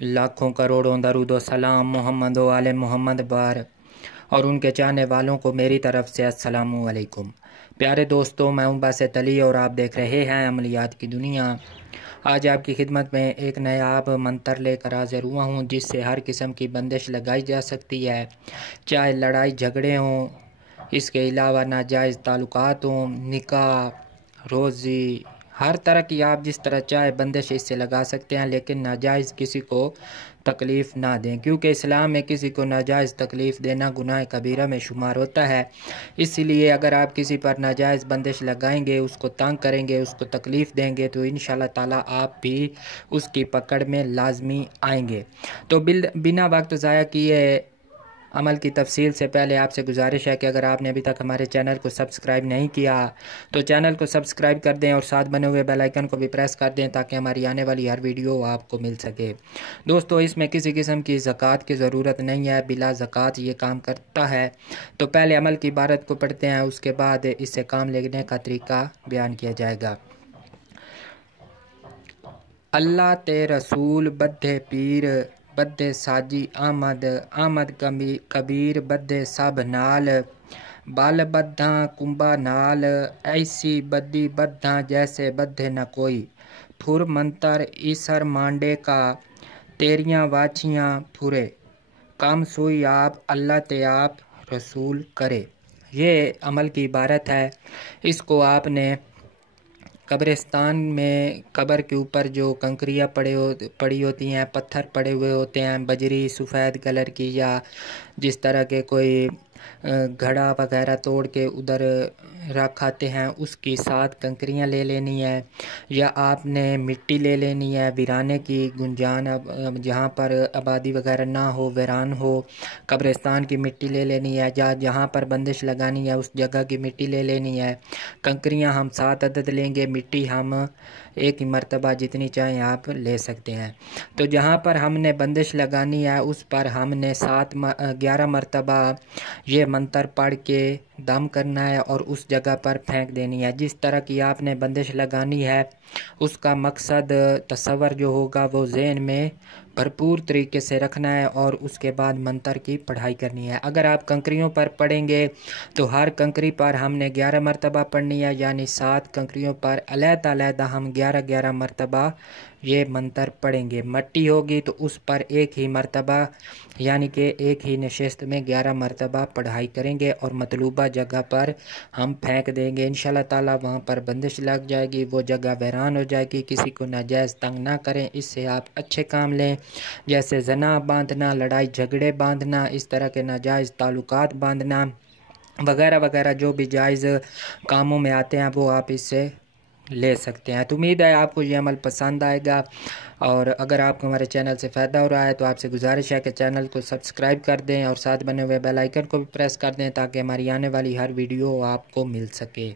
लाखों करोड़ों दरूद व सलाम मोहम्मद व आले मोहम्मद बार और उनके चाहने वालों को मेरी तरफ से अस्सलामु अलैकुम। प्यारे दोस्तों, मैं हूं बासित अली और आप देख रहे हैं अमलियात की दुनिया। आज आपकी खिदमत में एक नायाब मंतर लेकर हाजिर हुआ हूं जिससे हर किस्म की बंदिश लगाई जा सकती है, चाहे लड़ाई झगड़े हों, इसके अलावा नाजायज़ ताल्लुकात हों, निकाह, रोज़ी, हर तरह की आप जिस तरह चाहे बंदिश इससे लगा सकते हैं, लेकिन नाजायज़ किसी को तकलीफ़ ना दें, क्योंकि इस्लाम में किसी को नाजायज़ तकलीफ़ देना गुनाह कबीरा में शुमार होता है। इसलिए अगर आप किसी पर नाजायज़ बंदिश लगाएंगे, उसको तंग करेंगे, उसको तकलीफ़ देंगे, तो इंशाअल्लाह ताला आप भी उसकी पकड़ में लाजमी आएंगे। तो बिना वक्त ज़ाया किए अमल की तफसील से पहले आपसे गुजारिश है कि अगर आपने अभी तक हमारे चैनल को सब्सक्राइब नहीं किया तो चैनल को सब्सक्राइब कर दें और साथ बने हुए बेल आइकन को भी प्रेस कर दें ताकि हमारी आने वाली हर वीडियो आपको मिल सके। दोस्तों, इसमें किसी किस्म की ज़कात की ज़रूरत नहीं है, बिला ज़कात ये काम करता है। तो पहले अमल की इबारत को पढ़ते हैं, उसके बाद इससे काम लेने का तरीका बयान किया जाएगा। अल्लाह ते रसूल बद्दे पीर बद्दे साजी आमद आमद कबीर बद्दे सब नाल बाल बद्धा कुंभा नाल ऐसी बद्दी बद्धा जैसे बद्धे न कोई फुर मंतर ईसर मांडे का तेरियां वाछियां फुरे कम सुई आप अल्लाह ते आप रसूल करे। ये अमल की इबारत है। इसको आपने कब्रिस्तान में कब्र के ऊपर जो कंकरियाँ पड़ी होती हैं, पत्थर पड़े हुए होते हैं बजरी सफ़ेद कलर की, या जिस तरह के कोई घड़ा वगैरह तोड़ के उधर रख आते हैं, उसकी 7 कंकरियाँ ले लेनी है, या आपने मिट्टी ले लेनी है वीराने की गुंजान, जहाँ पर आबादी वगैरह ना हो, वीरान हो, कब्रिस्तान की मिट्टी ले लेनी है, या जहाँ पर बंदिश लगानी है उस जगह की मिट्टी ले लेनी है। कंकरियाँ हम 7 अदद लेंगे, मिट्टी हम एक ही मरतबा जितनी चाहें आप ले सकते हैं। तो जहाँ पर हमने बंदिश लगानी है उस पर हमने 11 मरतबा ये मंतर पढ़ के दम करना है और उस जगह पर फेंक देनी है। जिस तरह की आपने बंदिश लगानी है उसका मकसद तसव्वुर जो होगा वो ज़हन में भरपूर तरीके से रखना है और उसके बाद मंतर की पढ़ाई करनी है। अगर आप कंकरियों पर पढ़ेंगे तो हर कंकरी पर हमने 11 मरतबा पढ़नी है, यानी 7 कंकरियों पर अलग-अलग हम 11-11 मरतबा ये मंतर पढ़ेंगे। मट्टी होगी तो उस पर एक ही मरतबा यानी कि एक ही नशिस्त में 11 मरतबा पढ़ाई करेंगे और मतलूबा जगह पर हम फेंक देंगे। इंशाअल्लाह ताला वहाँ पर बंदिश लग जाएगी, वो जगह वीरान हो जाएगी। किसी को नाजायज़ तंग ना करें। इससे आप अच्छे काम लें, जैसे जना बांधना, लड़ाई झगड़े बांधना, इस तरह के नाजायज़ ताल्लुकात बांधना वगैरह वगैरह जो भी जायज़ कामों में आते हैं वो आप इससे ले सकते हैं। तो उम्मीद है आपको ये अमल पसंद आएगा, और अगर आपको हमारे चैनल से फ़ायदा हो रहा है तो आपसे गुजारिश है कि चैनल को सब्सक्राइब कर दें और साथ बने हुए बेल आइकन को भी प्रेस कर दें ताकि हमारी आने वाली हर वीडियो आपको मिल सके।